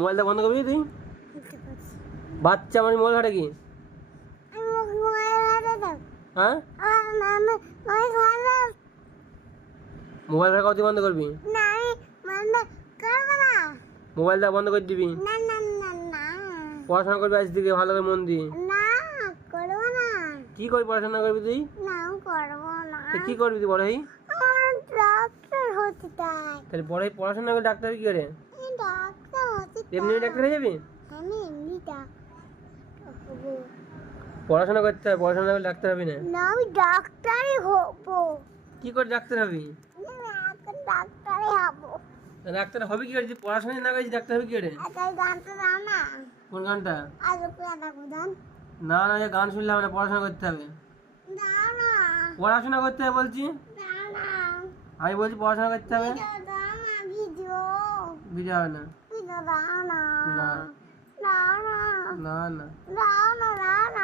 মোবাইলটা বন্ধ করবি তুই? বাচ্চা মানে মোবাইল ঘাটে কি? হ্যাঁ, মোবাইল ঘাটা কতদিন বন্ধ করবি? মোবাইলটা বন্ধ করে দিবি। পড়াশোনা করবি আজ থেকে ভালো করে মন দিয়ে। কি করবি পড়াশোনা করবি তুই? কি করবি তুই বড় হই? তাহলে বড় হই পড়াশোনা করে ডাক্তার কি করে? এমনি ডাক্তার হয়ে যাবি? পড়াশোনা করতে হবে, পড়াশোনা করে ডাক্তার হবি না। আমি ডাক্তারই হবো। কি করে ডাক্তার হবি? ডাক্তারই হবো। ডাক্তার হবে কি করে? যদি পড়াশোনা না করিস ডাক্তার হবে কি করে? গানটা দাও না। কোন গানটা? গান না না, গান শুনলে হবে না, পড়াশোনা করতে হবে। দাও না। পড়াশোনা করতে হবে বলছি। দাও না। আমি বলছি পড়াশোনা করতে হবে। দাও না ভিডিও। ভিডিও হবে না। ভিডিও দাও না। না দাও না। না না। দাও না দাও না।